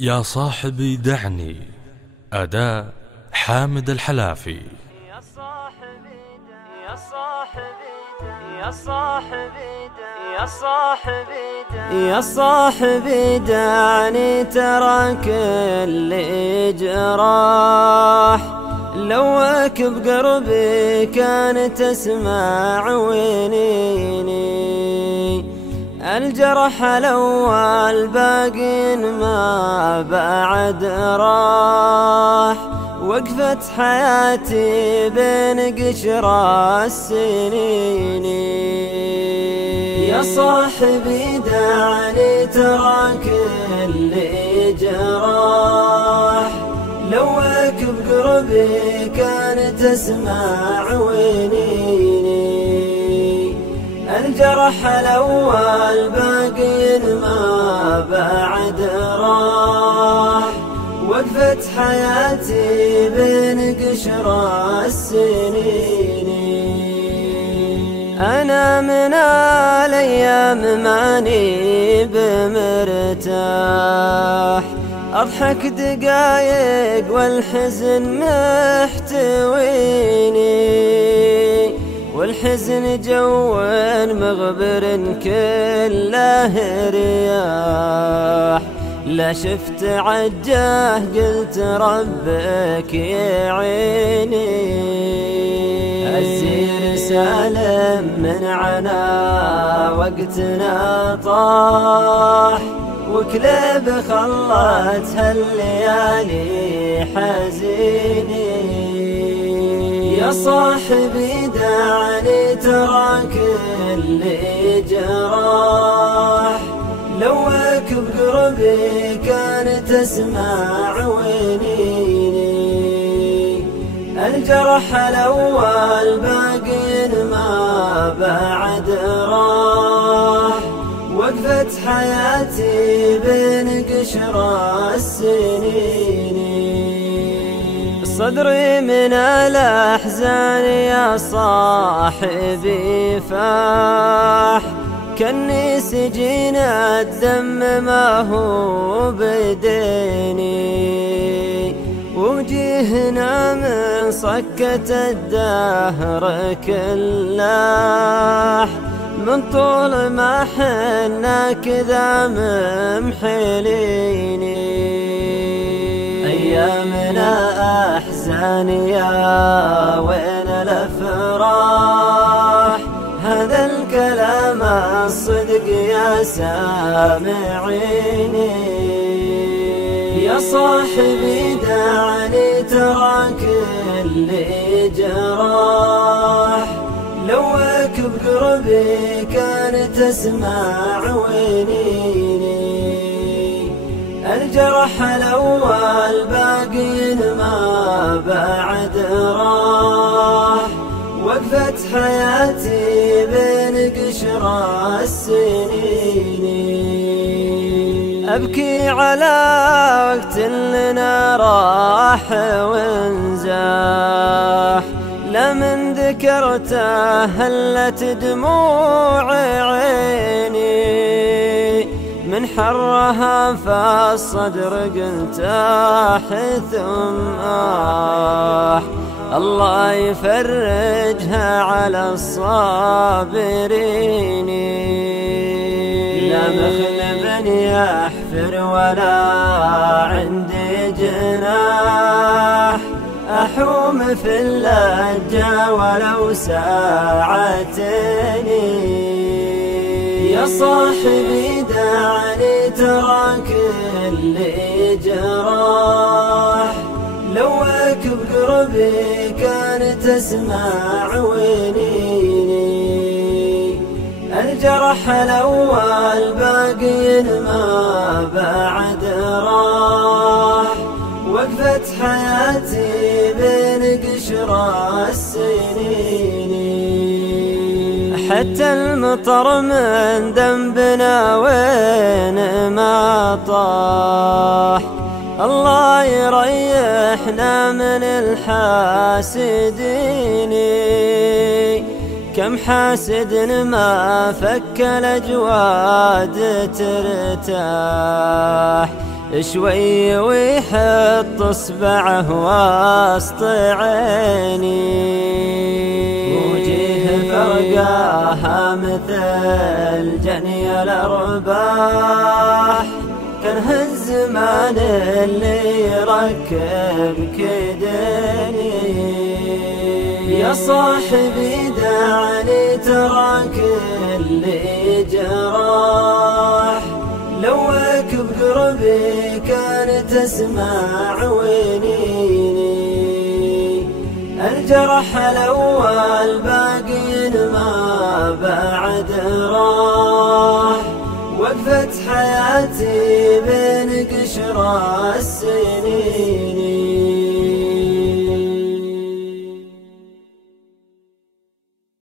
يا صاحبي دعني. أداء حامد الحلافي. يا صاحبي يا صاحبي يا صاحبي يا صاحبي يا صاحبي دعني ترى كل جراح لوك بقربي كان تسمع وينيني الجرح الأول باقي ما بعد راح وقفت حياتي بين قشرة السنين يا صاحبي دعني ترى كل جراح لوك بقربي كان تسمع وينيني الجرح الأول باقي ما بعد راح وقفت حياتي بين قشرة السنين أنا من الأيام ماني بمرتاح أضحك دقايق والحزن محتويني والحزن جو مغبر كله رياح لا شفت عجاه قلت ربك يعيني الزير سالم من عنا وقتنا طاح وكليب خلتها الليالي حزيني يا صاحبي دعني ترى كل جراح لوك بقربي كان تسمع وينيني الجرح الأول باقي ما بعد راح وقفت حياتي بين قشرة السنين صدري من الأحزان يا صاحبي فاح كني سجين الدم ما هو بديني وجيهنا من صكة الدهر كلاح من طول ما حنا كذا ممحليني أيامنا أحزان يا وين الأفراح هذا الكلام الصدق يا سامعيني يا صاحبي دعني ترى كل جراح لوك بقربي كان تسمع وينيني الجرح الأول باقي ما بعد راح وقفت حياتي بين قشرة السنين أبكي على وقت لنا راح وانزاح لمن ذكرته هلت دموع عيني من حرها فالصدر قلت ثم الله يفرجها على الصابرين لا مخلب يحفر ولا عندي جناح أحوم في اللجة ولو ساعتين يا صاحبي دعني ترى كل جراح لوك بقربي كان تسمع وينيني الجرح الأول باقي ما بعد راح وقفت حياتي بين قشرة السنين حتى المطر من ذنبنا وين ما طاح الله يريحنا من الحاسدين كم حاسد ما فك الأجواد ترتاح شوي ويحط اصبعه وسط عيني، وجيه فرقاها مثل جني الارباح، كره الزمان اللي يركب كدني. يا صاحبي دعني تراك اللي جراح، لوك بقربي كان تسمع ونيني، الجرح الاول باقي ما بعد راح، وقفت حياتي بين قشر السنين.